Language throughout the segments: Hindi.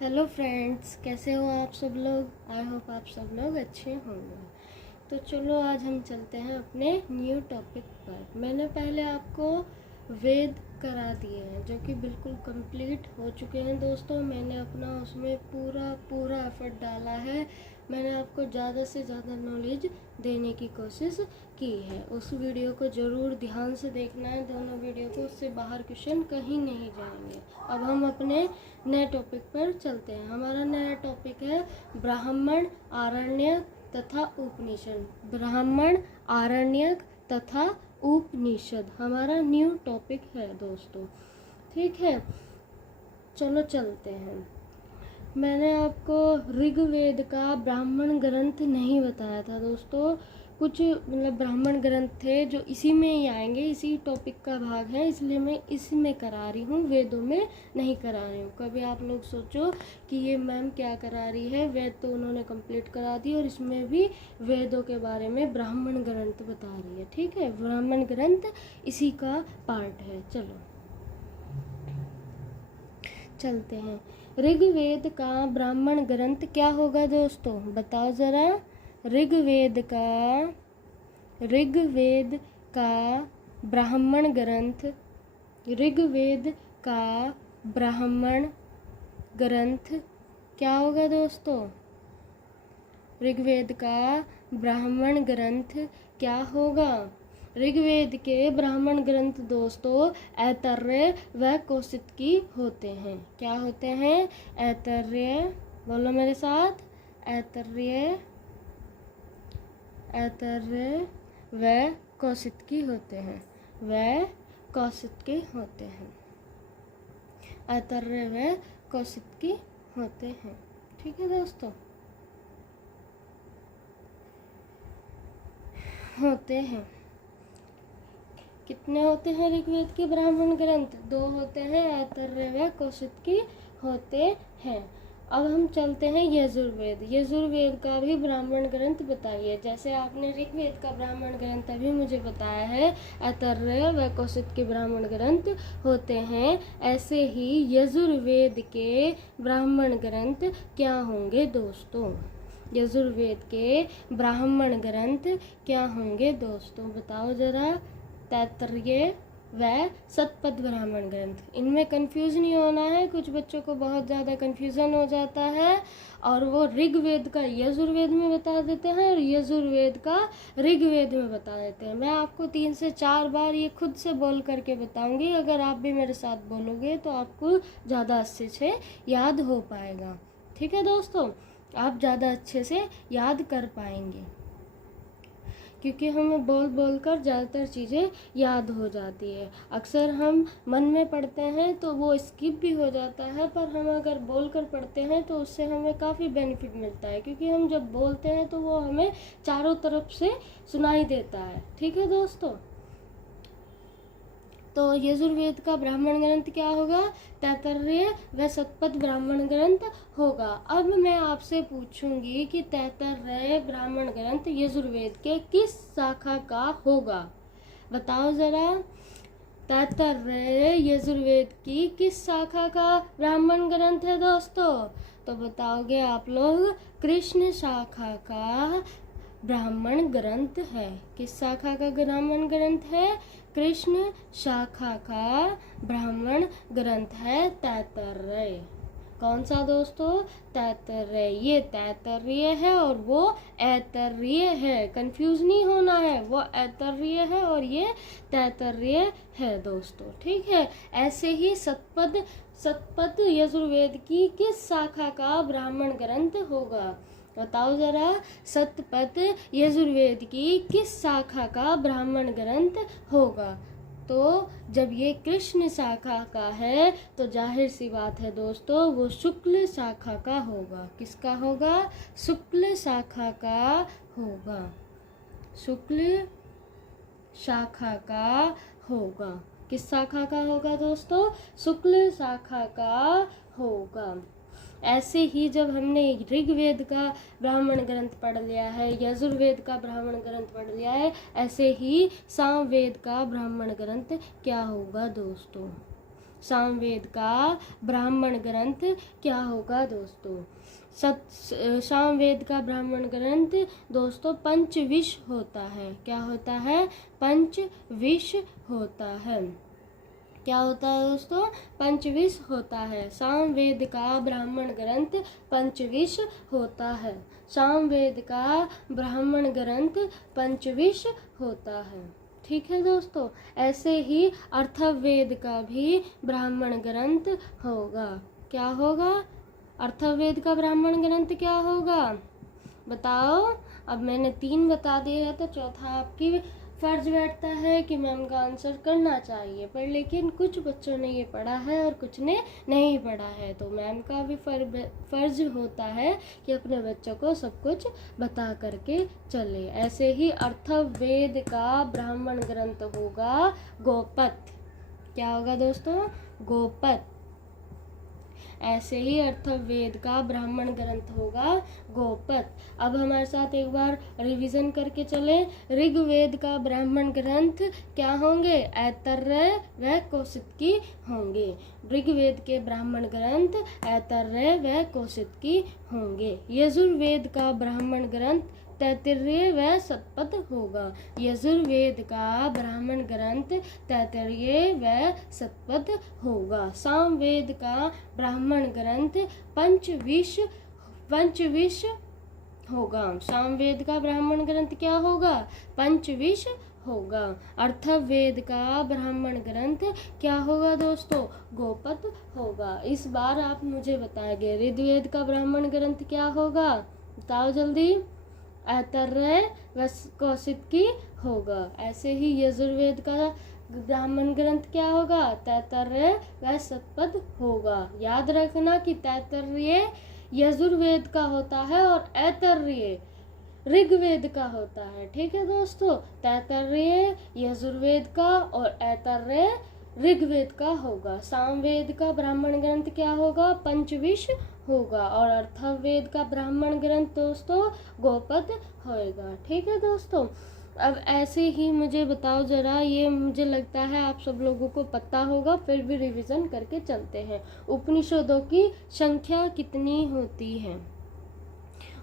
हेलो फ्रेंड्स, कैसे हो आप सब लोग। आई होप आप सब लोग अच्छे होंगे। तो चलो आज हम चलते हैं अपने न्यू टॉपिक पर। मैंने पहले आपको वेद करा दिए हैं जो कि बिल्कुल कंप्लीट हो चुके हैं दोस्तों। मैंने अपना उसमें पूरा एफर्ट डाला है। मैंने आपको ज़्यादा से ज़्यादा नॉलेज देने की कोशिश की है। उस वीडियो को ज़रूर ध्यान से देखना है, दोनों वीडियो को, उससे बाहर क्वेश्चन कहीं नहीं जाएंगे। अब हम अपने नए टॉपिक पर चलते हैं। हमारा नया टॉपिक है ब्राह्मण, आरण्यक तथा उपनिषद। ब्राह्मण, आरण्यक तथा उपनिषद हमारा न्यू टॉपिक है दोस्तों। ठीक है, चलो चलते हैं। मैंने आपको ऋग्वेद का ब्राह्मण ग्रंथ नहीं बताया था दोस्तों। कुछ ब्राह्मण ग्रंथ थे जो इसी में ही आएंगे, इसी टॉपिक का भाग है, इसलिए मैं इसी में करा रही हूँ, वेदों में नहीं करा रही हूँ। कभी आप लोग सोचो कि ये मैम क्या करा रही है, वेद तो उन्होंने कंप्लीट करा दी और इसमें भी वेदों के बारे में ब्राह्मण ग्रंथ बता रही है। ठीक है, ब्राह्मण ग्रंथ इसी का पार्ट है। चलो चलते हैं। ऋग्वेद का ब्राह्मण ग्रंथ क्या होगा दोस्तों, बताओ जरा। ऋग्वेद का ब्राह्मण ग्रंथ, ऋग्वेद का ब्राह्मण ग्रंथ क्या होगा दोस्तों। ऋग्वेद का ब्राह्मण ग्रंथ क्या होगा। ऋग्वेद के ब्राह्मण ग्रंथ दोस्तों ऐतरेय व कौशिकी होते हैं। क्या होते हैं? ऐतरेय, बोलो मेरे साथ, ऐतरेय व कौशिकी होते हैं, ऐतरेय व कौशिकी होते हैं। ठीक है दोस्तों, होते हैं। कितने होते हैं ऋग्वेद के ब्राह्मण ग्रंथ? 2 होते हैं, ऐतरेय व कौशिकी होते हैं। अब हम चलते हैं यजुर्वेद। यजुर्वेद का भी ब्राह्मण ग्रंथ बताइए। जैसे आपने ऋग्वेद का ब्राह्मण ग्रंथ अभी मुझे बताया है, ऐतरेय व कौशिकी ब्राह्मण ग्रंथ होते हैं, ऐसे ही यजुर्वेद के ब्राह्मण ग्रंथ क्या होंगे दोस्तों। यजुर्वेद के ब्राह्मण ग्रंथ क्या होंगे दोस्तों, बताओ जरा। तैत्तरीय व शतपथ ब्राह्मण ग्रंथ। इनमें कंफ्यूज नहीं होना है, कुछ बच्चों को बहुत ज़्यादा कंफ्यूजन हो जाता है और वो ऋग्वेद का यजुर्वेद में बता देते हैं और यजुर्वेद का ऋग्वेद में बता देते हैं। मैं आपको 3 से 4 बार ये खुद से बोल करके बताऊंगी। अगर आप भी मेरे साथ बोलोगे तो आपको ज़्यादा अच्छे से याद हो पाएगा। ठीक है दोस्तों, आप ज़्यादा अच्छे से याद कर पाएंगे, क्योंकि हमें बोल बोल कर ज़्यादातर चीज़ें याद हो जाती है। अक्सर हम मन में पढ़ते हैं तो वो स्किप भी हो जाता है, पर हम अगर बोल कर पढ़ते हैं तो उससे हमें काफ़ी बेनिफिट मिलता है, क्योंकि हम जब बोलते हैं तो वो हमें चारों तरफ से सुनाई देता है। ठीक है दोस्तों, तो यजुर्वेद का ब्राह्मण ग्रंथ क्या होगा? तैत्तरीय व शतपथ ब्राह्मण ग्रंथ होगा। अब मैं आपसे पूछूंगी कि तैत्तरीय ब्राह्मण ग्रंथ यजुर्वेद के किस शाखा का होगा, बताओ जरा। तैत्तरीय यजुर्वेद की किस शाखा का ब्राह्मण ग्रंथ है दोस्तों? तो बताओगे आप लोग, कृष्ण शाखा का ब्राह्मण ग्रंथ है। किस शाखा का ब्राह्मण ग्रंथ है? कृष्ण शाखा का ब्राह्मण ग्रंथ है तैत्तरीय। कौन सा दोस्तों? तैत्तरीय। ये तैत्तरीय है और वो ऐतरेय है, कंफ्यूज नहीं होना है। वो ऐतरेय है और ये तैत्तरीय है दोस्तों। ठीक है, ऐसे ही शतपथ यजुर्वेद की किस शाखा का ब्राह्मण ग्रंथ होगा, बताओ जरा। शतपथ यजुर्वेद की किस शाखा का ब्राह्मण ग्रंथ होगा? तो जब ये कृष्ण शाखा का है तो जाहिर सी बात है दोस्तों, वो शुक्ल शाखा का होगा। किसका होगा? शुक्ल शाखा का होगा, शुक्ल शाखा का होगा। किस शाखा का होगा दोस्तों? शुक्ल शाखा का होगा। ऐसे ही जब हमने ऋग्वेद का ब्राह्मण ग्रंथ पढ़ लिया है, यजुर्वेद का ब्राह्मण ग्रंथ पढ़ लिया है, ऐसे ही सामवेद का ब्राह्मण ग्रंथ क्या होगा दोस्तों? सामवेद का ब्राह्मण ग्रंथ क्या होगा दोस्तों? सामवेद का ब्राह्मण ग्रंथ दोस्तों पंचविश होता है। क्या होता है? पंचविश होता है। क्या होता है दोस्तों? पंचविश होता है। सामवेद का ब्राह्मण ग्रंथ पंचविश होता है। सामवेद का ब्राह्मण ग्रंथ पंचविश होता है। ठीक है दोस्तों, ऐसे ही अथर्ववेद का भी ब्राह्मण ग्रंथ होगा। क्या होगा? अथर्ववेद का ब्राह्मण ग्रंथ क्या होगा? बताओ। अब मैंने 3 बता दिए हैं, तो चौथा आपकी फर्ज बैठता है कि मैम का आंसर करना चाहिए, पर लेकिन कुछ बच्चों ने ये पढ़ा है और कुछ ने नहीं पढ़ा है, तो मैम का भी फर्ज होता है कि अपने बच्चों को सब कुछ बता करके चले। ऐसे ही अथर्ववेद का ब्राह्मण ग्रंथ होगा गोपथ। क्या होगा दोस्तों? गोपथ। ऐसे ही अथर्ववेद का ब्राह्मण ग्रंथ होगा गोपथ। अब हमारे साथ एक बार रिवीजन करके चले। ऋग्वेद का ब्राह्मण ग्रंथ क्या होंगे? ऐतरेय व कौशिकी होंगे। ऋग्वेद के ब्राह्मण ग्रंथ ऐतरेय व कौशिकी होंगे। यजुर्वेद का ब्राह्मण ग्रंथ तैत्तिरीय व शतपथ होगा। यजुर्वेद का ब्राह्मण ग्रंथ तैत्तिरीय व शतपथ होगा। सामवेद का ब्राह्मण ग्रंथ पंचविश होगा। सामवेद का ब्राह्मण ग्रंथ क्या होगा? पंचविश होगा। अथर्ववेद का ब्राह्मण ग्रंथ क्या होगा दोस्तों? गोपथ होगा। इस बार आप मुझे बताएंगे ऋग्वेद का ब्राह्मण ग्रंथ क्या होगा? बताओ जल्दी। ऐतरेय व कौशिकी होगा। ऐसे ही यजुर्वेद का ब्राह्मण ग्रंथ क्या होगा? तैत्तिरीय व शतपथ होगा। याद रखना कि तैत्तिरीय यजुर्वेद का होता है और ऐतरेय ऋग्वेद का होता है। ठीक है दोस्तों, तैत्तिरीय यजुर्वेद का और ऐतरेय ऋग्वेद का होगा। सामवेद का ब्राह्मण ग्रंथ क्या होगा? पंचविश होगा। और अथर्ववेद का ब्राह्मण ग्रंथ दोस्तों गोपथ होएगा। ठीक है दोस्तों, अब ऐसे ही मुझे बताओ जरा, ये मुझे लगता है आप सब लोगों को पता होगा, फिर भी रिवीजन करके चलते हैं। उपनिषदों की संख्या कितनी होती है?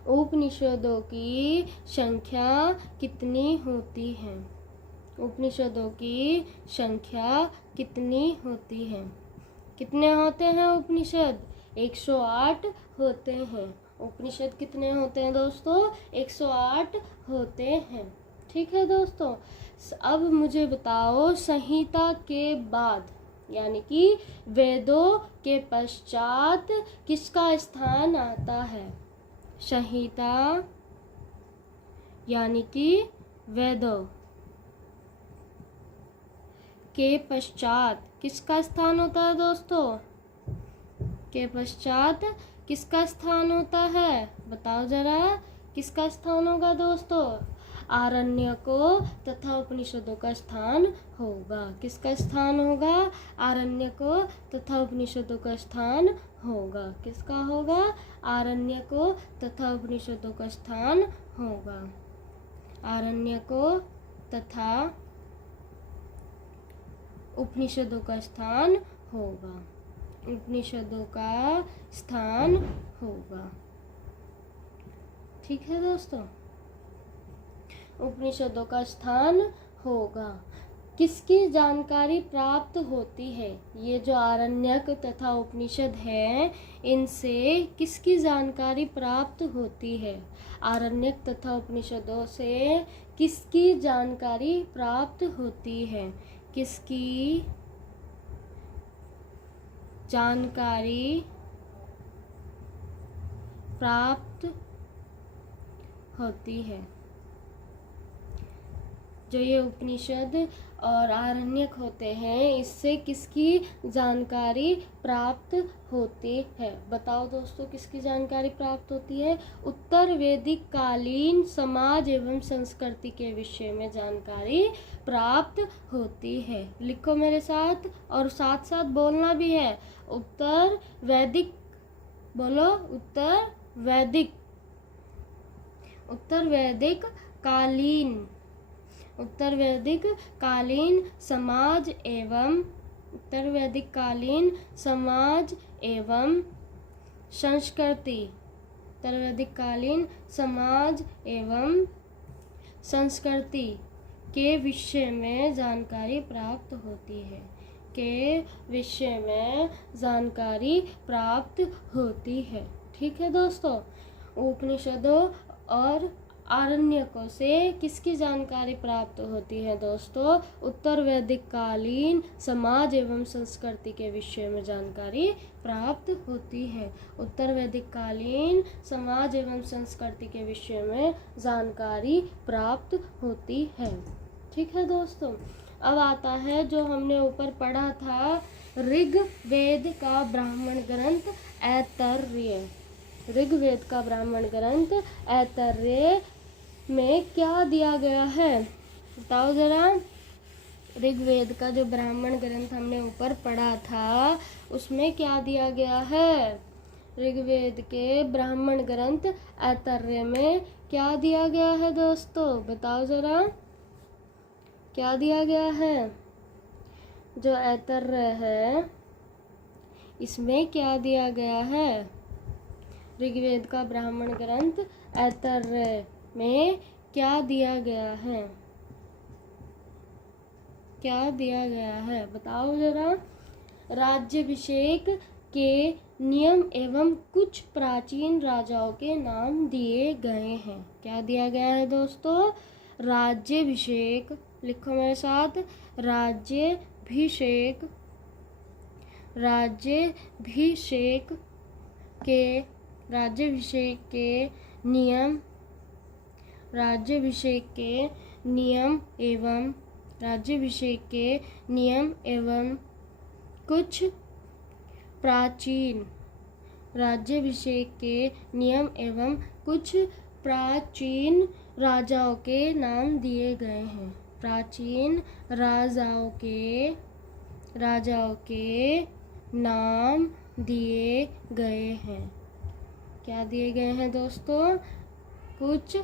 उपनिषदों की संख्या कितनी होती है? उपनिषदों की संख्या कितनी होती है? कितने होते हैं उपनिषद? 108 होते हैं। उपनिषद कितने होते हैं दोस्तों? 108 होते हैं। ठीक है दोस्तों, अब मुझे बताओ संहिता के बाद यानी कि वेदों के पश्चात किसका स्थान आता है? संहिता यानी कि वेदों के पश्चात किसका स्थान होता है दोस्तों? के पश्चात किसका स्थान होता है? बताओ जरा, किसका स्थान होगा दोस्तों? आरण्यकों तथा उपनिषदों का स्थान होगा। किसका स्थान होगा? आरण्यकों तथा उपनिषदों का स्थान होगा। किसका होगा? आरण्यकों तथा उपनिषदों का स्थान होगा। आरण्यकों तथा उपनिषदों का स्थान होगा। उपनिषदों का स्थान होगा। ठीक है दोस्तों, उपनिषदों का स्थान होगा। किसकी जानकारी प्राप्त होती है? ये जो आरण्यक तथा उपनिषद है, इनसे किसकी जानकारी प्राप्त होती है? आरण्यक तथा उपनिषदों से किसकी जानकारी प्राप्त होती है? किसकी जानकारी प्राप्त होती है? जो ये उपनिषद और आरण्यक होते हैं, इससे किसकी जानकारी प्राप्त होती है? बताओ दोस्तों, किसकी जानकारी प्राप्त होती है? उत्तर वैदिक कालीन समाज एवं संस्कृति के विषय में जानकारी प्राप्त होती है। लिखो मेरे साथ और साथ साथ बोलना भी है। उत्तर वैदिक, बोलो उत्तर वैदिक कालीन समाज एवं उत्तर वैदिक कालीन समाज एवं संस्कृति, उत्तर वैदिक कालीन समाज एवं संस्कृति के विषय में जानकारी प्राप्त होती है, के विषय में जानकारी प्राप्त होती है। ठीक है दोस्तों, उपनिषदों और आरण्यकों से किसकी जानकारी प्राप्त होती है दोस्तों? उत्तर वैदिक कालीन समाज एवं संस्कृति के विषय में जानकारी प्राप्त होती है। उत्तर वैदिक कालीन समाज एवं संस्कृति के विषय में जानकारी प्राप्त होती है। ठीक है दोस्तों, अब आता है जो हमने ऊपर पढ़ा था, ऋग्वेद का ब्राह्मण ग्रंथ ऐतरेय। ऋग्वेद का ब्राह्मण ग्रंथ ऐतरेय में क्या दिया गया है, बताओ जरा। ऋग्वेद का जो ब्राह्मण ग्रंथ हमने ऊपर पढ़ा था उसमें क्या दिया गया है? ऋग्वेद के ब्राह्मण ग्रंथ ऐतरेय में क्या दिया गया है दोस्तों, बताओ जरा, क्या दिया गया है? जो ऐतरेय है इसमें क्या दिया गया है? ऋग्वेद का ब्राह्मण ग्रंथ ऐतरेय में क्या दिया गया है? क्या दिया गया है बताओ जरा। राज्याभिषेक के नियम एवं कुछ प्राचीन राजाओं के नाम दिए गए हैं। क्या दिया गया है दोस्तों? राज्याभिषेक, लिखो मेरे साथ, राज्याभिषेक, राज्याभिषेक के नियम, राज्याभिषेक के नियम एवं राज्याभिषेक के नियम एवं कुछ प्राचीन, राज्याभिषेक के नियम एवं कुछ प्राचीन राजाओं के नाम दिए गए हैं। प्राचीन राजाओं के नाम दिए गए हैं। क्या दिए गए हैं दोस्तों? कुछ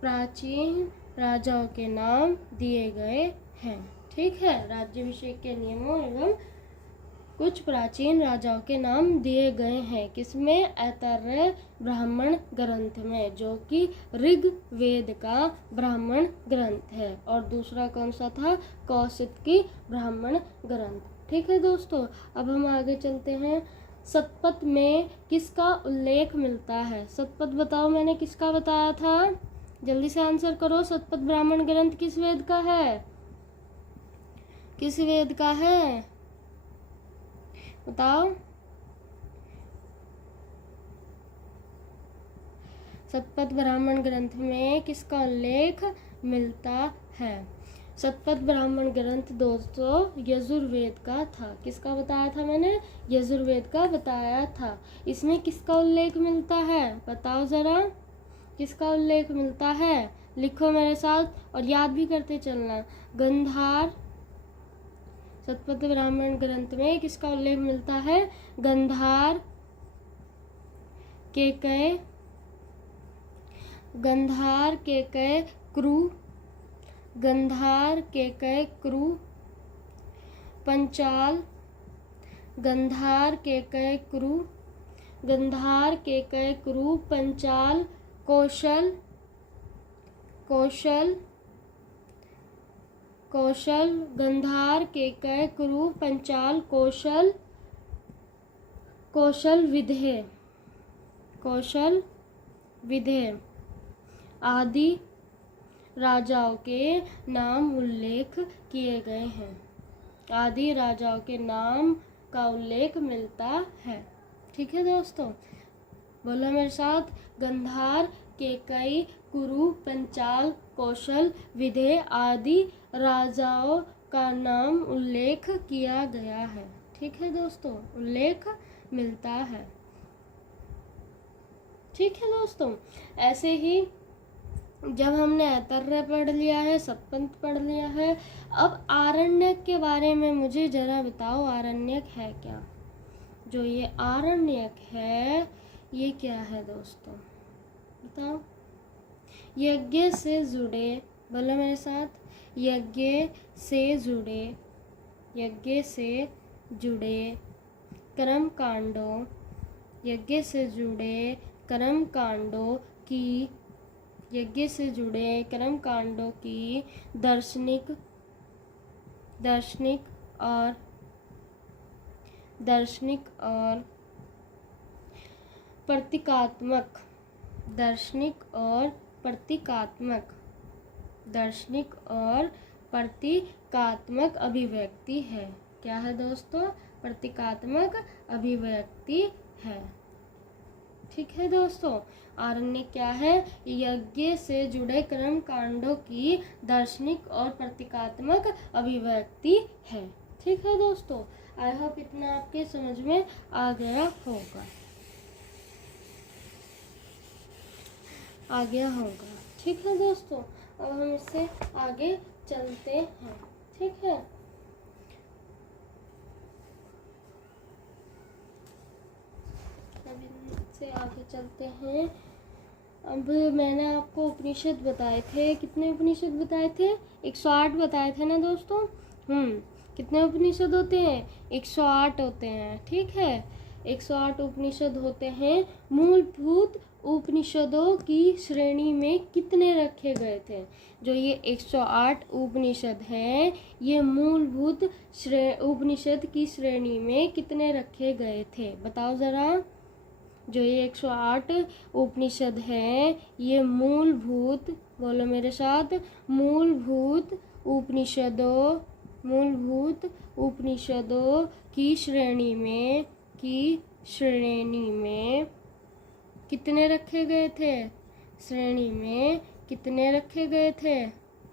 प्राचीन राजाओं के नाम दिए गए हैं। ठीक है, राज्याभिषेक के नियमों एवं कुछ प्राचीन राजाओं के नाम दिए गए हैं। किसमें? ऐतरेय ब्राह्मण ग्रंथ में, जो कि ऋग्वेद का ब्राह्मण ग्रंथ है। और दूसरा कौन सा था? कौशिकी ब्राह्मण ग्रंथ। ठीक है दोस्तों, अब हम आगे चलते हैं। शतपथ में किसका उल्लेख मिलता है? शतपथ बताओ, मैंने किसका बताया था? जल्दी से आंसर करो। शतपथ ब्राह्मण ग्रंथ किस वेद का है? किस वेद का है बताओ। शतपथ ब्राह्मण ग्रंथ में किसका उल्लेख मिलता है? शतपथ ब्राह्मण ग्रंथ दोस्तों यजुर्वेद का था। किसका बताया था मैंने? यजुर्वेद का बताया था। इसमें किसका उल्लेख मिलता है बताओ जरा, किसका उल्लेख मिलता है? लिखो मेरे साथ और याद भी करते चलना। गंधार, शतपथ ब्राह्मण ग्रंथ में किसका उल्लेख मिलता है? गंधार, केकय, गंधार, केकय, क्रू, गंधार, केकय, क्रू, पंचाल, गंधार, केकय, क्रू, गंधार, केकय, क्रू, पंचाल, कौशल, कौशल, कौशल, गंधार, केकय, क्रू, पंचाल, कौशल, कौशल विदेह, कौशल विदेह आदि राजाओं के नाम उल्लेख किए गए हैं। आदि राजाओं के नाम का उल्लेख मिलता है। ठीक है दोस्तों, बोलो मेरे साथ। गंधार, केकई, कुरु, पंचाल, कौशल, विदेह आदि राजाओं का नाम उल्लेख किया गया है। ठीक है दोस्तों, उल्लेख मिलता है। ठीक है दोस्तों, ऐसे ही जब हमने ऐतरेय पढ़ लिया है, शतपथ पढ़ लिया है, अब आरण्यक के बारे में मुझे जरा बताओ। आरण्यक है क्या? जो ये आरण्यक है ये क्या है दोस्तों बताओ। यज्ञ से जुड़े, बोलो मेरे साथ, यज्ञ से जुड़े यज्ञ से जुड़े कर्म कांडों, यज्ञ से जुड़े कर्म कांडों की, यज्ञ से जुड़े कर्म कांडों की दार्शनिक और प्रतीकात्मक, दार्शनिक और प्रतीकात्मक अभिव्यक्ति है। क्या है दोस्तों? प्रतीकात्मक अभिव्यक्ति है। ठीक है दोस्तों, आरण्य क्या है? यज्ञ से जुड़े कर्म कांडों की दार्शनिक और प्रतीकात्मक अभिव्यक्ति है। ठीक है दोस्तों, आई होप इतना आपके समझ में आ गया होगा, ठीक है दोस्तों, अब हम इससे आगे चलते हैं। ठीक है, अब इससे आगे चलते हैं। अब मैंने आपको उपनिषद बताए थे, कितने उपनिषद बताए थे? 108 बताए थे ना दोस्तों। कितने उपनिषद होते हैं? 108 होते हैं। ठीक है, 108 उपनिषद होते हैं। मूलभूत उपनिषदों की श्रेणी में कितने रखे गए थे? जो ये 108 उपनिषद हैं, ये मूलभूत उपनिषद की श्रेणी में कितने रखे गए थे? बताओ जरा। जो ये 108 उपनिषद हैं, ये मूलभूत, बोलो मेरे साथ, मूलभूत उपनिषदों की श्रेणी में कितने रखे गए थे? श्रेणी में कितने रखे गए थे?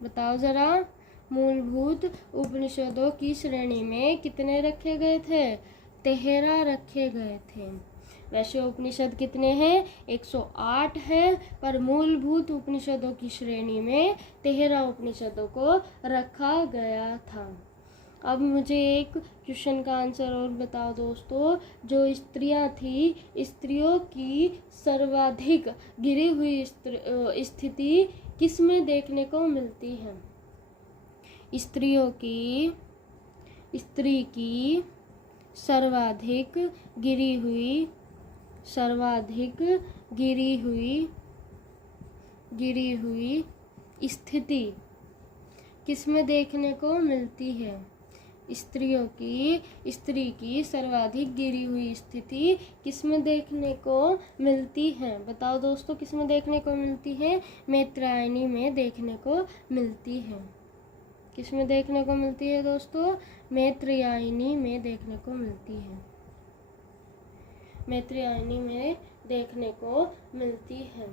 बताओ जरा। मूलभूत उपनिषदों की श्रेणी में कितने रखे गए थे? 13 रखे गए थे। वैसे उपनिषद कितने हैं? 108 है, पर मूलभूत उपनिषदों की श्रेणी में 13 उपनिषदों को रखा गया था। अब मुझे एक क्वेश्चन का आंसर और बताओ दोस्तों। जो स्त्रियां थी, स्त्रियों की सर्वाधिक गिरी हुई स्थिति किस में देखने को मिलती है? स्त्री की सर्वाधिक गिरी हुई स्थिति किस में देखने को मिलती है? स्त्री की सर्वाधिक गिरी हुई स्थिति किस में देखने को मिलती है? बताओ दोस्तों, किस में देखने को मिलती है? मैत्रेयनी में देखने को मिलती है। किस में देखने को मिलती है दोस्तों? मैत्रेयनी में देखने को मिलती है। मैत्रेयनी में देखने को मिलती है।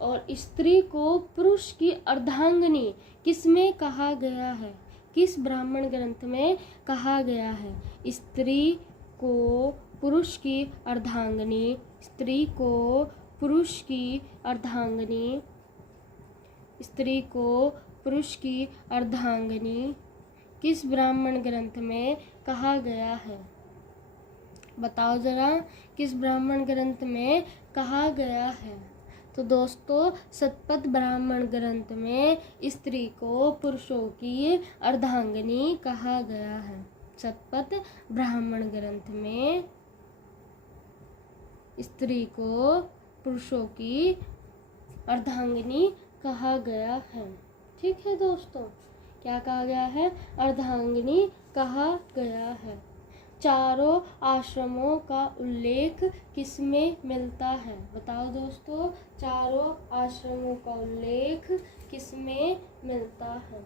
और स्त्री को पुरुष की अर्धांगिनी किस में कहा गया है? किस ब्राह्मण ग्रंथ में कहा गया है? स्त्री को पुरुष की अर्धांगिनी, स्त्री को पुरुष की अर्धांगिनी, स्त्री को पुरुष की अर्धांगिनी किस ब्राह्मण ग्रंथ में कहा गया है? बताओ जरा, किस ब्राह्मण ग्रंथ में कहा गया है? तो दोस्तों, शतपथ ब्राह्मण ग्रंथ में स्त्री को पुरुषों की अर्धांगिनी कहा गया है। शतपथ ब्राह्मण ग्रंथ में स्त्री को पुरुषों की अर्धांगिनी कहा गया है। ठीक है दोस्तों, क्या कहा गया है? अर्धांगिनी कहा गया है। चारों आश्रमों का उल्लेख किसमें मिलता है? बताओ दोस्तों, चारों आश्रमों का उल्लेख किसमें मिलता है?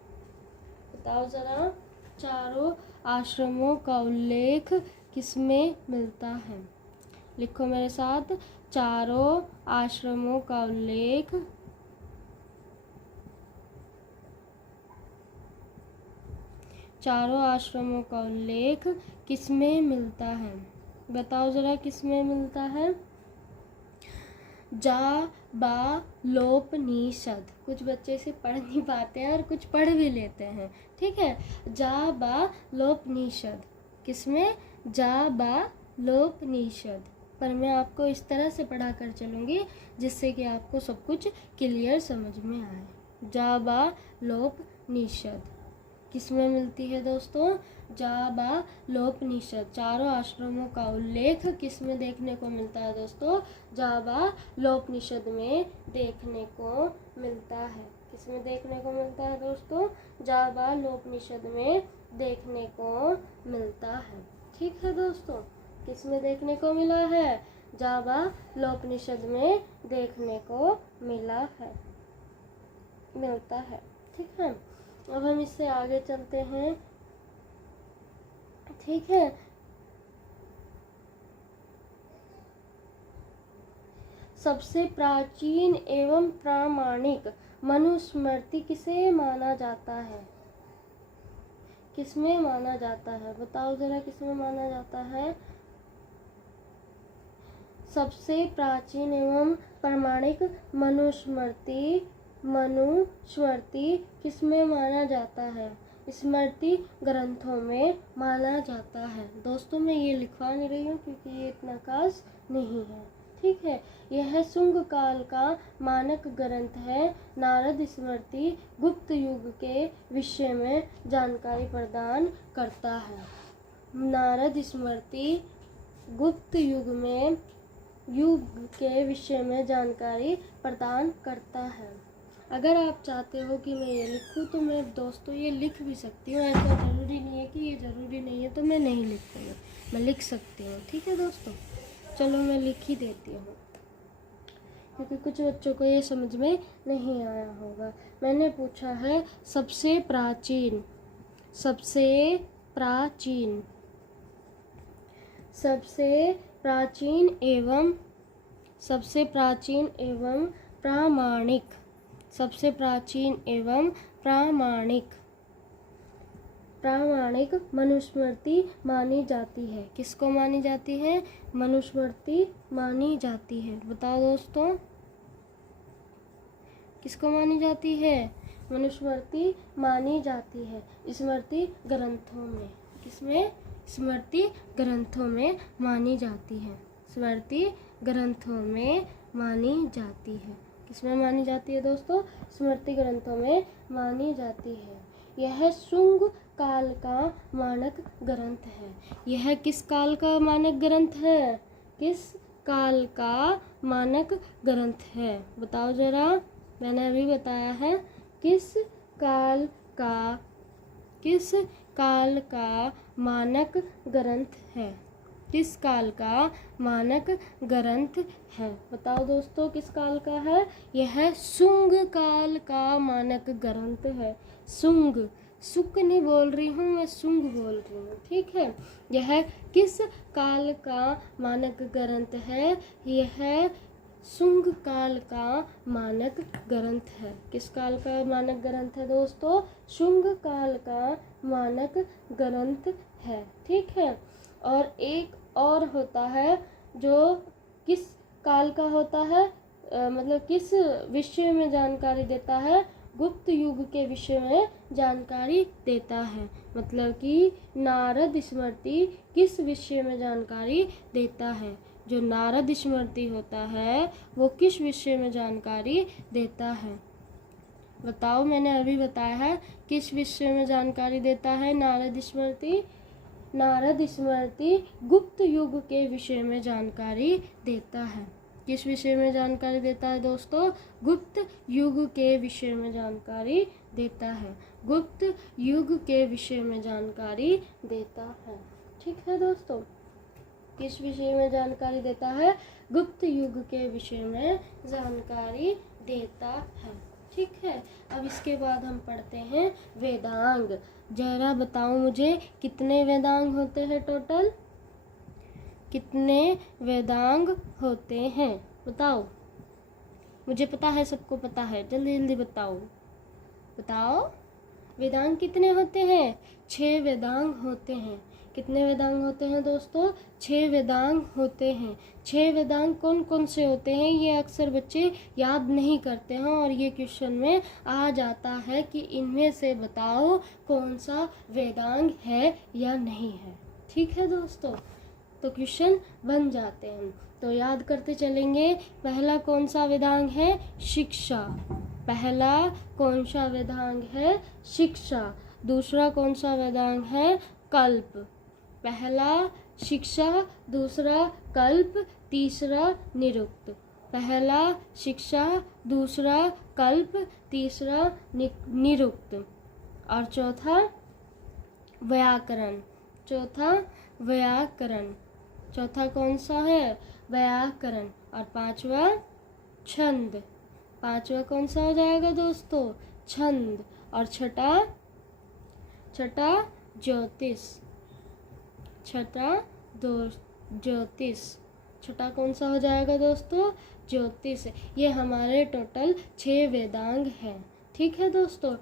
बताओ जरा, चारों आश्रमों का उल्लेख किसमें मिलता है? लिखो मेरे साथ, चारों आश्रमों का उल्लेख किसमें मिलता है? बताओ जरा, किसमें मिलता है? जाबालोपनिषद। कुछ बच्चे से पढ़ नहीं पाते हैं और कुछ पढ़ भी लेते हैं। ठीक है, जाबालोपनिषद। किसमें? जाबालोपनिषद। पर मैं आपको इस तरह से पढ़ा कर चलूँगी जिससे कि आपको सब कुछ क्लियर समझ में आए। जाबालोपनिषद। किसमें मिलती है दोस्तों? जाबालोपनिषद। चारों आश्रमों का उल्लेख किसमें देखने को मिलता है दोस्तों? जाबालोपनिषद में देखने को मिलता है। किसमें देखने को मिलता है दोस्तों? जाबालोपनिषद में देखने को मिलता है। ठीक है दोस्तों, किसमें देखने को मिला है? जाबालोपनिषद में देखने को मिलता है। ठीक है, अब हम इससे आगे चलते हैं। ठीक है, सबसे प्राचीन एवं प्रामाणिक मनुस्मृति किसे माना जाता है? किसमें माना जाता है? बताओ जरा, किसमें माना जाता है? सबसे प्राचीन एवं प्रामाणिक मनुस्मृति किसमें माना जाता है? स्मृति ग्रंथों में माना जाता है। दोस्तों मैं ये लिखवा नहीं रही हूँ क्योंकि ये इतना खास नहीं है। ठीक है, यह शुंग काल का मानक ग्रंथ है। नारद स्मृति गुप्त युग के विषय में जानकारी प्रदान करता है। नारद स्मृति गुप्त युग के विषय में जानकारी प्रदान करता है। अगर आप चाहते हो कि मैं ये लिखूँ तो मैं दोस्तों ये लिख भी सकती हूँ। ऐसा ज़रूरी नहीं है कि ये ज़रूरी नहीं है तो मैं नहीं लिख पाऊँ, मैं लिख सकती हूँ। ठीक है दोस्तों, चलो मैं लिख ही देती हूँ क्योंकि कुछ बच्चों को ये समझ में नहीं आया होगा। मैंने पूछा है सबसे प्रामाणिक मनुस्मृति मानी जाती है। किसको मानी जाती है? मनुस्मृति मानी जाती है। बताओ दोस्तों, किसको मानी जाती है? मनुस्मृति मानी जाती है स्मृति ग्रंथों में। किसमें? स्मृति ग्रंथों में मानी जाती है। स्मृति ग्रंथों में मानी जाती है। किसमें मानी जाती है दोस्तों? स्मृति ग्रंथों में मानी जाती है। यह शुंग काल का मानक ग्रंथ है। यह किस काल का मानक ग्रंथ है? किस काल का मानक ग्रंथ है? बताओ जरा, मैंने अभी बताया है किस काल का मानक ग्रंथ है। किस काल का मानक ग्रंथ है? बताओ दोस्तों, किस काल का है? यह शुंग काल का मानक ग्रंथ है। शुक नहीं बोल रही हूँ मैं, शुंग बोल रही हूँ। ठीक है, यह किस काल का मानक ग्रंथ है? यह शुंग काल का मानक ग्रंथ है। किस काल का मानक ग्रंथ है दोस्तों? शुंग काल का मानक ग्रंथ है। ठीक है, और एक और होता है जो किस काल का होता है, मतलब किस विषय में जानकारी देता है? गुप्त युग के विषय में जानकारी देता है। मतलब कि नारद स्मृति किस विषय में जानकारी देता है? जो नारद स्मृति होता है वो किस विषय में जानकारी देता है? बताओ, मैंने अभी बताया है किस विषय में जानकारी देता है नारद स्मृति? नारद स्मृति गुप्त युग के विषय में जानकारी देता है। किस विषय में जानकारी देता है दोस्तों? गुप्त युग के विषय में जानकारी देता है। गुप्त युग के विषय में जानकारी देता है। ठीक है दोस्तों, किस विषय में जानकारी देता है? गुप्त युग के विषय में जानकारी देता है। ठीक है, अब इसके बाद हम पढ़ते हैं वेदांग। जरा बताओ मुझे, कितने वेदांग होते हैं टोटल? कितने वेदांग होते हैं? बताओ, मुझे पता है, सबको पता है, जल्दी जल्दी बताओ वेदांग कितने होते हैं? 6 वेदांग होते हैं। कितने वेदांग होते हैं दोस्तों? 6 वेदांग होते हैं। 6 वेदांग कौन कौन से होते हैं ये अक्सर बच्चे याद नहीं करते हैं और ये क्वेश्चन में आ जाता है कि इनमें से बताओ कौन सा वेदांग है या नहीं है। ठीक है दोस्तों, तो क्वेश्चन बन जाते हैं, तो याद करते चलेंगे। पहला कौन सा वेदांग है? शिक्षा। पहला कौन सा वेदांग है? शिक्षा। दूसरा कौन सा वेदांग है? कल्प। पहला शिक्षा, दूसरा कल्प, तीसरा निरुक्त। पहला शिक्षा, दूसरा कल्प, तीसरा निरुक्त। और चौथा व्याकरण। चौथा व्याकरण। चौथा कौन सा है? व्याकरण। और पांचवा छंद। पांचवा कौन सा हो जाएगा दोस्तों? छंद। और छठा ज्योतिष। ज्योतिष। छठा कौन सा हो जाएगा दोस्तों? ज्योतिष। ये हमारे टोटल 6 वेदांग हैं। ठीक है दोस्तों,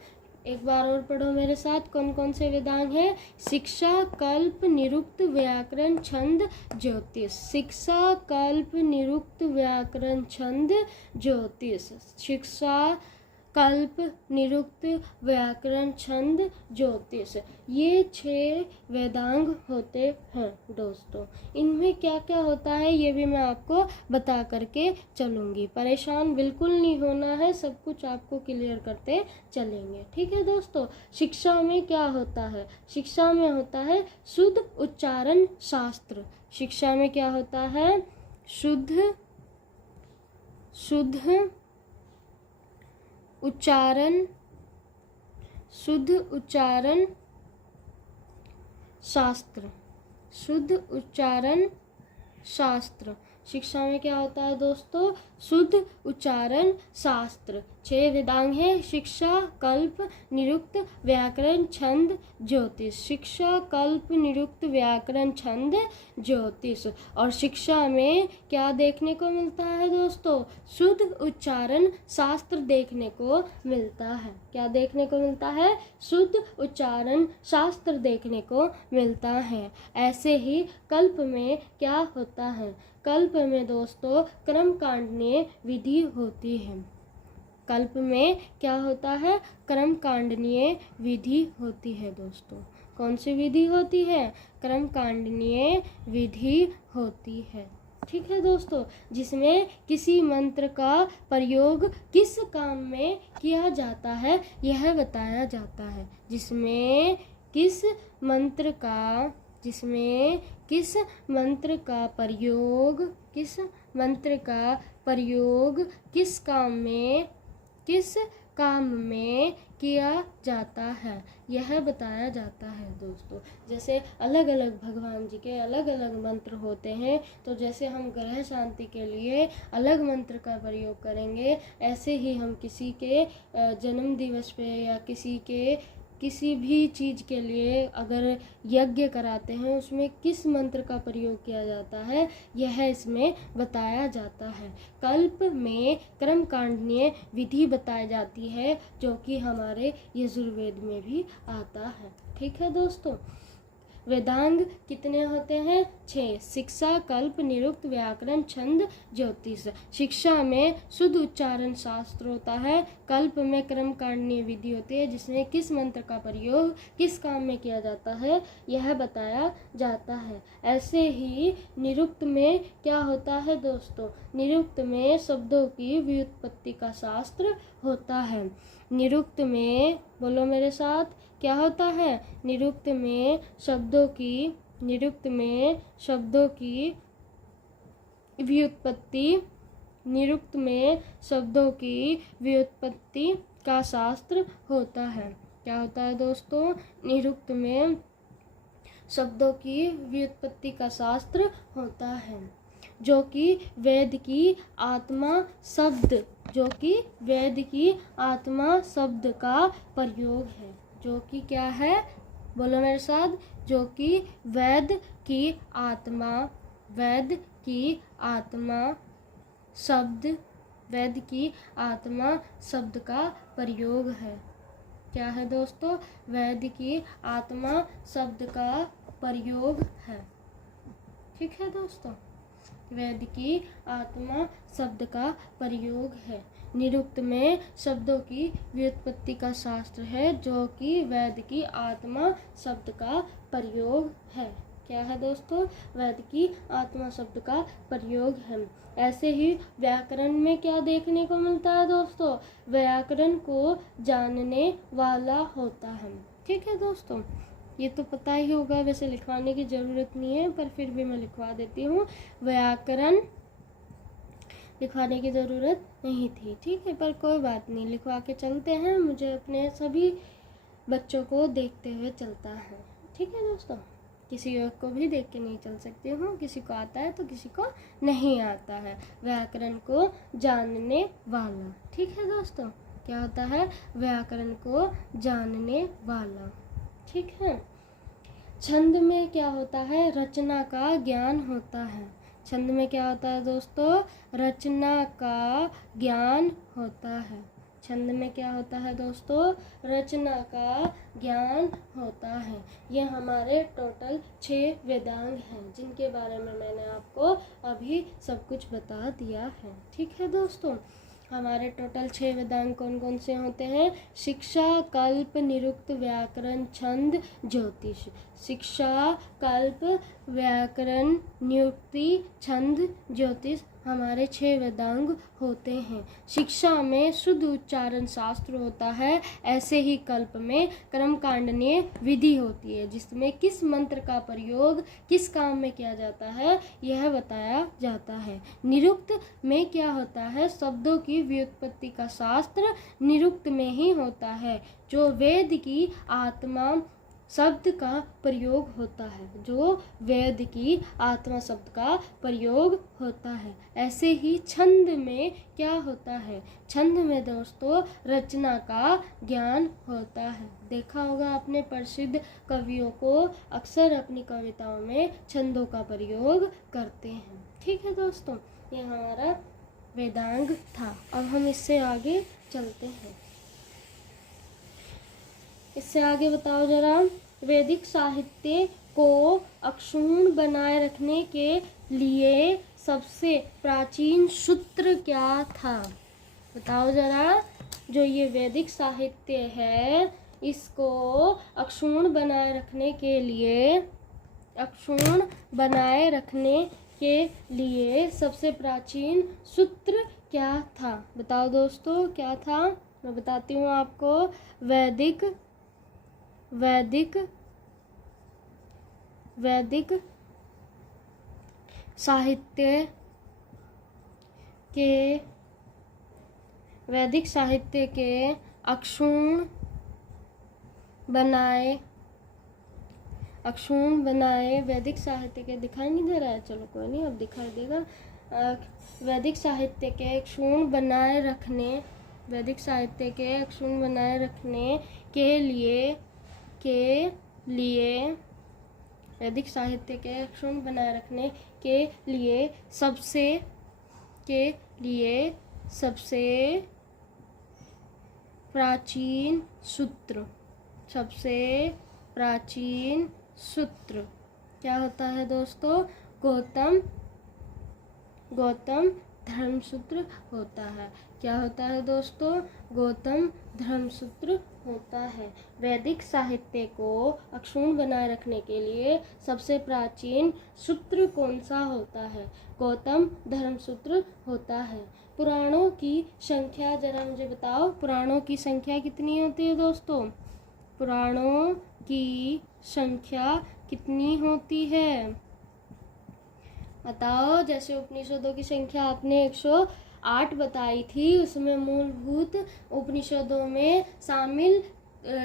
एक बार और पढ़ो मेरे साथ। कौन कौन से वेदांग हैं? शिक्षा, कल्प, निरुक्त, व्याकरण, छंद, ज्योतिष। शिक्षा, कल्प, निरुक्त, व्याकरण, छंद, ज्योतिष। शिक्षा, कल्प, निरुक्त, व्याकरण, छंद, ज्योतिष। ये 6 वेदांग होते हैं दोस्तों। इनमें क्या क्या होता है ये भी मैं आपको बता करके चलूँगी। परेशान बिल्कुल नहीं होना है, सब कुछ आपको क्लियर करते चलेंगे। ठीक है दोस्तों। शिक्षा में क्या होता है? शिक्षा में होता है शुद्ध उच्चारण शास्त्र। शिक्षा में क्या होता है? शुद्ध उच्चारण शास्त्र। शुद्ध उच्चारण शास्त्र। शिक्षा में क्या होता है दोस्तों? शुद्ध उच्चारण शास्त्र। 6 वेदांग हैं: शिक्षा, कल्प, निरुक्त, व्याकरण, छंद, ज्योतिष। शिक्षा, कल्प, निरुक्त, व्याकरण, छंद, ज्योतिष। और शिक्षा में क्या देखने को मिलता है दोस्तों? शुद्ध उच्चारण शास्त्र देखने को मिलता है। क्या देखने को मिलता है? शुद्ध उच्चारण शास्त्र देखने को मिलता है। ऐसे ही कल्प में क्या होता है? कल्प में दोस्तों कर्म कांडनीय विधि होती है। कल्प में क्या होता है? कर्म कांडनीय विधि होती है दोस्तों। कौन सी विधि होती है? कर्म कांडनीय विधि होती है। ठीक है दोस्तों, जिसमें किसी मंत्र का प्रयोग किस काम में किया जाता है यह बताया जाता है। जिसमें किस मंत्र का प्रयोग किस काम में किया जाता है यह बताया जाता है दोस्तों। जैसे अलग अलग भगवान जी के अलग अलग मंत्र होते हैं, तो जैसे हम ग्रह शांति के लिए अलग मंत्र का प्रयोग करेंगे, ऐसे ही हम किसी के जन्म दिवस पे या किसी भी चीज़ के लिए अगर यज्ञ कराते हैं उसमें किस मंत्र का प्रयोग किया जाता है यह इसमें बताया जाता है। कल्प में कर्म कांडनीय विधि बताई जाती है, जो कि हमारे यजुर्वेद में भी आता है। ठीक है दोस्तों। वेदांग कितने होते हैं? 6। शिक्षा, कल्प, निरुक्त, व्याकरण, छंद, ज्योतिष। शिक्षा में शुद्ध उच्चारण शास्त्र होता है। कल्प में कर्म कांडनीय विधि होती है, जिसमें किस मंत्र का प्रयोग किस काम में किया जाता है यह बताया जाता है। ऐसे ही निरुक्त में क्या होता है दोस्तों? निरुक्त में शब्दों की व्युत्पत्ति का शास्त्र होता है। निरुक्त में बोलो मेरे साथ, क्या होता है? निरुक्त में शब्दों की व्युत्पत्ति का शास्त्र होता है। क्या होता है दोस्तों? निरुक्त में शब्दों की व्युत्पत्ति का शास्त्र होता है, जो कि वेद की आत्मा शब्द का प्रयोग है। जो कि क्या है? बोलो मेरे साथ। जो कि वेद की आत्मा शब्द का प्रयोग है। क्या है दोस्तों? वेद की आत्मा शब्द का प्रयोग है। ठीक है दोस्तों, वेद की आत्मा शब्द का प्रयोग है। निरुक्त में शब्दों की व्युत्पत्ति का शास्त्र है, जो कि वेद की आत्मा शब्द का प्रयोग है। क्या है दोस्तों? वेद की आत्मा शब्द का प्रयोग है। ऐसे ही व्याकरण में क्या देखने को मिलता है दोस्तों? व्याकरण को जानने वाला होता है। ठीक है दोस्तों, ये तो पता ही होगा, वैसे लिखवाने की ज़रूरत नहीं है पर फिर भी मैं लिखवा देती हूँ। व्याकरण लिखवाने की ज़रूरत नहीं थी, ठीक है, पर कोई बात नहीं, लिखवा के चलते हैं। मुझे अपने सभी बच्चों को देखते हुए चलता है, ठीक है दोस्तों। किसी एक को भी देख के नहीं चल सकती हूँ, किसी को आता है तो किसी को नहीं आता है। व्याकरण को जानने वाला, ठीक है दोस्तों, क्या होता है? व्याकरण को जानने वाला, ठीक है। छंद में क्या होता है? रचना का ज्ञान होता है। छंद में क्या होता है दोस्तों? रचना का ज्ञान होता है। छंद में क्या होता है दोस्तों? रचना का ज्ञान होता है। ये हमारे टोटल 6 वेदांग हैं जिनके बारे में मैंने आपको अभी सब कुछ बता दिया है, ठीक है दोस्तों। हमारे टोटल 6 वेदांग कौन कौन से होते हैं? शिक्षा, कल्प, निरुक्त, व्याकरण, छंद, ज्योतिष। शिक्षा, कल्प, व्याकरण, निरुक्ति, छंद, ज्योतिष हमारे 6 वेदांग होते हैं। शिक्षा में शुद्ध उच्चारण शास्त्र होता है, ऐसे ही कल्प में कर्मकांडनीय विधि होती है जिसमें किस मंत्र का प्रयोग किस काम में किया जाता है यह बताया जाता है। निरुक्त में क्या होता है? शब्दों की व्युत्पत्ति का शास्त्र निरुक्त में ही होता है, जो वेद की आत्मा शब्द का प्रयोग होता है, जो वेद की आत्मा शब्द का प्रयोग होता है। ऐसे ही छंद में क्या होता है? छंद में दोस्तों रचना का ज्ञान होता है। देखा होगा आपने प्रसिद्ध कवियों को अक्सर अपनी कविताओं में छंदों का प्रयोग करते हैं, ठीक है दोस्तों। ये हमारा वेदांग था। अब हम इससे आगे चलते हैं। इससे आगे बताओ जरा, वैदिक साहित्य को अक्षुण्ण बनाए रखने के लिए सबसे प्राचीन सूत्र क्या था? बताओ जरा, जो ये वैदिक साहित्य है इसको अक्षुण्ण बनाए रखने के लिए, अक्षुण्ण बनाए रखने के लिए सबसे प्राचीन सूत्र क्या था? बताओ दोस्तों, क्या था? मैं बताती हूँ आपको। वैदिक साहित्य के अक्षुण्ण बनाए वैदिक साहित्य के, दिखाई नहीं दे रहा है, चलो कोई नहीं, अब दिखाई देगा। वैदिक साहित्य के अक्षुण्ण बनाए रखने वैदिक साहित्य के अक्षुण्ण बनाए रखने के लिए वैदिक साहित्य के अक्षुण्ण बनाए रखने के लिए सबसे प्राचीन सूत्र क्या होता है दोस्तों? गौतम धर्मसूत्र होता है। क्या होता है दोस्तों? गौतम धर्मसूत्र होता है। वैदिक साहित्य को अक्षुण्ण बनाए रखने के लिए सबसे प्राचीन सूत्र कौन सा होता है? गौतम धर्मसूत्र होता है। पुराणों की संख्या जरा मुझे बताओ, पुराणों की संख्या कितनी होती है दोस्तों? पुराणों की संख्या कितनी होती है? बताओ। जैसे उपनिषदों की संख्या आपने 108 बताई थी, उसमें मूलभूत उपनिषदों में शामिल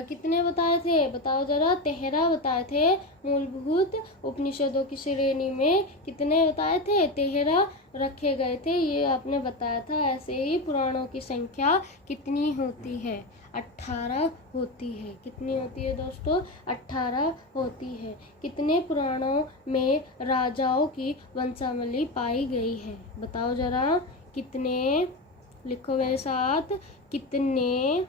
कितने बताए थे? बताओ जरा। 13 बताए थे। मूलभूत उपनिषदों की श्रेणी में कितने बताए थे? 13 रखे गए थे, ये आपने बताया था। ऐसे ही पुराणों की संख्या कितनी होती है? 18 होती है। कितनी होती है दोस्तों? 18 होती है। कितने पुराणों में राजाओं की वंशावली पाई गई है? बताओ जरा। कितने, लिखो मेरे साथ, कितने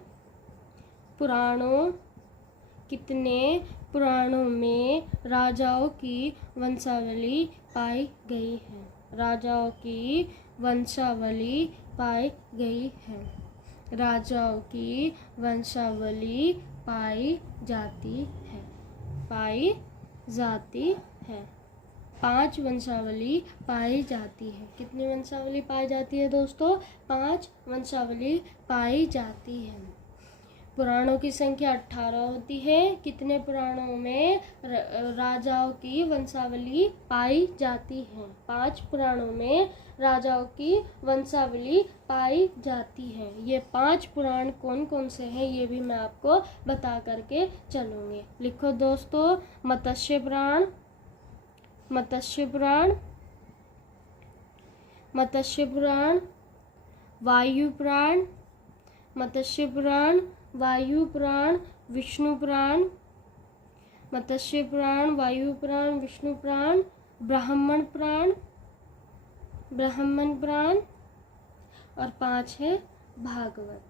पुराणों में राजाओं की वंशावली पाई गई है? राजाओं की वंशावली पाई गई है। राजाओं की वंशावली पाई जाती है। 5 वंशावली पाई जाती है। कितनी वंशावली पाई जाती है दोस्तों? 5 वंशावली पाई जाती है। पुराणों की संख्या 18 होती है। कितने पुराणों में राजाओं की वंशावली पाई जाती है? 5 पुराणों में राजाओं की वंशावली पाई जाती है। ये 5 पुराण कौन कौन से हैं ये भी मैं आपको बता करके चलूँगी। लिखो दोस्तों, मत्स्य पुराण, मत्स्य पुराण, मत्स्य पुराण, वायु पुराण, मत्स्य पुराण, वायु पुराण, विष्णु पुराण, मत्स्य पुराण, वायु पुराण, विष्णु पुराण, ब्राह्मण पुराण, ब्राह्मण पुराण, और 5 है भागवत।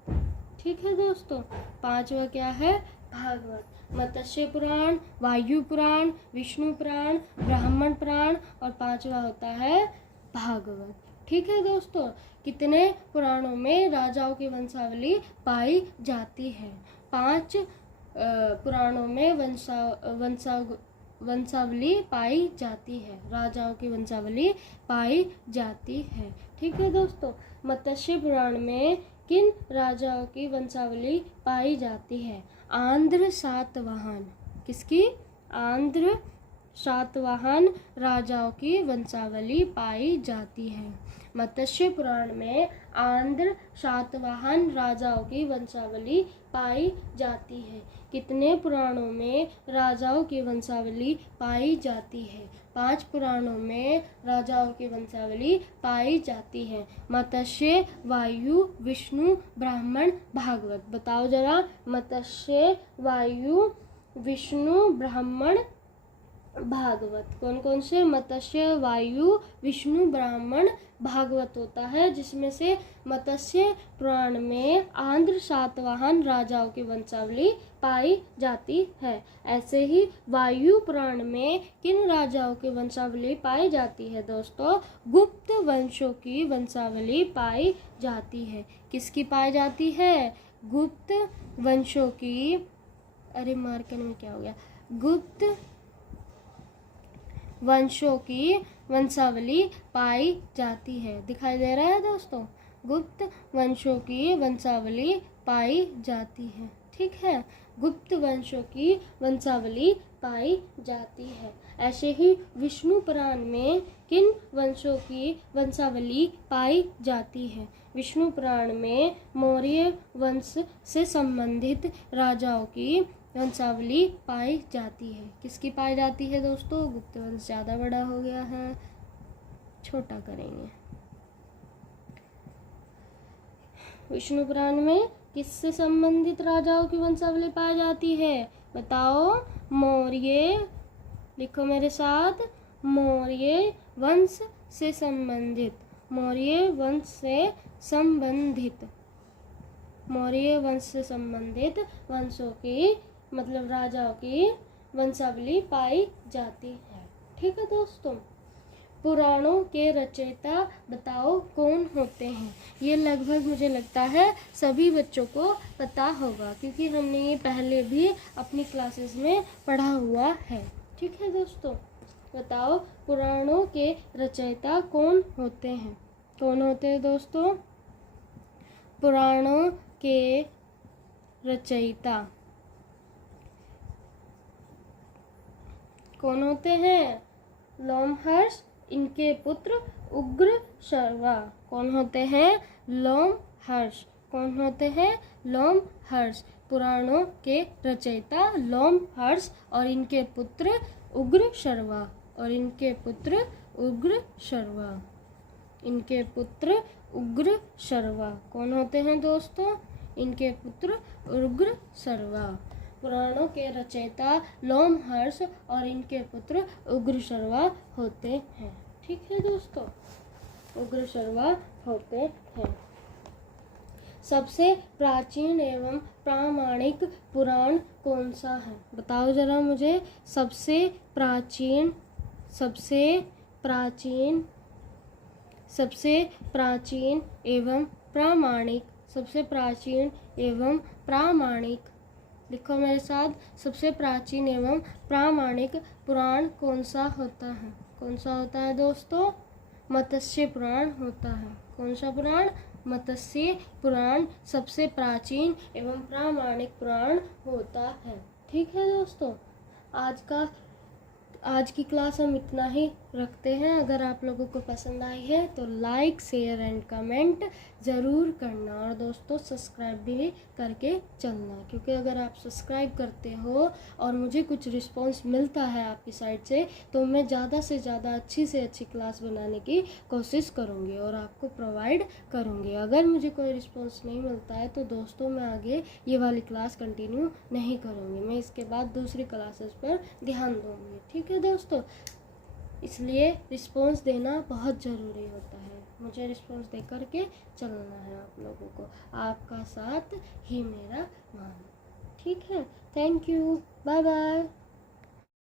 ठीक है दोस्तों, 5वां क्या है? भागवत। मत्स्य पुराण, वायु पुराण, विष्णु पुराण, ब्राह्मण पुराण, और 5वां होता है भागवत। ठीक है दोस्तों, कितने पुराणों में राजाओं की वंशावली पाई जाती है? 5 पुराणों में वंशावली पाई जाती है, राजाओं की वंशावली पाई जाती है। ठीक है दोस्तों, मत्स्य पुराण में किन राजाओं की वंशावली पाई जाती है? आंध्र सातवाहन। किसकी? आंध्र सातवाहन राजाओं की वंशावली पाई जाती है। मत्स्य पुराण में आंध्र सातवाहन राजाओं की वंशावली पाई जाती है। कितने पुराणों में राजाओं की वंशावली पाई जाती है? 5 पुराणों में राजाओं की वंशावली पाई जाती है। मत्स्य, वायु, विष्णु, ब्राह्मण, भागवत। बताओ जरा, मत्स्य, वायु, विष्णु, ब्राह्मण, भागवत कौन कौन से? मत्स्य, वायु, विष्णु, ब्राह्मण, भागवत होता है, जिसमें से मत्स्य पुराण में आंध्र सातवाहन राजाओं की वंशावली पाई जाती है। ऐसे ही वायु पुराण में किन राजाओं की वंशावली पाई जाती है दोस्तों? गुप्त वंशों की वंशावली पाई जाती है। किसकी पाई जाती है? गुप्त वंशों की। अरे मार्कन में क्या हो गया? गुप्त वंशों की वंशावली पाई जाती है। दिखाई दे रहा है दोस्तों? गुप्त वंशों की वंशावली पाई जाती है। ठीक है, गुप्त वंशों की वंशावली पाई जाती है। ऐसे ही विष्णु पुराण में किन वंशों की वंशावली पाई जाती है? विष्णु पुराण में मौर्य वंश से संबंधित राजाओं की वंशावली पाई जाती है। किसकी पाई जाती है दोस्तों? गुप्त वंश। ज़्यादा बड़ा हो गया है, छोटा करेंगे। विष्णु पुराण में किससे संबंधित राजाओं की वंशावली पाई जाती है? बताओ। मौर्य, लिखो मेरे साथ, मौर्य वंश से संबंधित, मौर्य वंश से संबंधित, मौर्य वंश से संबंधित वंशों की मतलब राजाओं की वंशावली पाई जाती है। ठीक है दोस्तों, पुराणों के रचयिता बताओ कौन होते हैं? ये लगभग मुझे लगता है सभी बच्चों को पता होगा, क्योंकि हमने ये पहले भी अपनी क्लासेस में पढ़ा हुआ है। ठीक है दोस्तों, बताओ पुराणों के रचयिता कौन होते हैं? कौन होते हैं दोस्तों? पुराणों के रचयिता कौन होते हैं? लोमहर्ष, इनके पुत्र उग्रश्रवा। कौन होते हैं? लोमहर्ष। कौन होते हैं? लोमहर्ष। पुराणों के रचयिता लोमहर्ष और इनके पुत्र उग्रश्रवा, और इनके पुत्र उग्रश्रवा, इनके पुत्र उग्रश्रवा। कौन होते हैं दोस्तों? इनके पुत्र उग्रश्रवा। पुराणों के रचयिता लोमहर्ष और इनके पुत्र उग्रश्रवा होते हैं। ठीक है दोस्तों, उग्रश्रवा होते हैं। सबसे प्राचीन एवं प्रामाणिक पुराण कौन सा है? बताओ जरा मुझे। सबसे प्राचीन, सबसे प्राचीन, सबसे प्राचीन एवं प्रामाणिक, सबसे प्राचीन एवं प्रामाणिक, लिखो मेरे साथ, सबसे प्राचीन एवं प्रामाणिक पुराण कौन सा होता है? कौन सा होता है दोस्तों? मत्स्य पुराण होता है। कौन सा पुराण? मत्स्य पुराण सबसे प्राचीन एवं प्रामाणिक पुराण होता है। ठीक है दोस्तों, आज की क्लास हम इतना ही रखते हैं। अगर आप लोगों को पसंद आई है तो लाइक, शेयर एंड कमेंट ज़रूर करना, और दोस्तों सब्सक्राइब भी करके चलना, क्योंकि अगर आप सब्सक्राइब करते हो और मुझे कुछ रिस्पांस मिलता है आपकी साइड से, तो मैं ज़्यादा से ज़्यादा अच्छी से अच्छी क्लास बनाने की कोशिश करूँगी और आपको प्रोवाइड करूँगी। अगर मुझे कोई रिस्पांस नहीं मिलता है तो दोस्तों मैं आगे ये वाली क्लास कंटिन्यू नहीं करूँगी, मैं इसके बाद दूसरी क्लासेस पर ध्यान दूँगी। ठीक है दोस्तों, इसलिए रिस्पांस देना बहुत ज़रूरी होता है, मुझे रिस्पांस दे करके चलना है आप लोगों को, आपका साथ ही मेरा मान। ठीक है, थैंक यू, बाय बाय।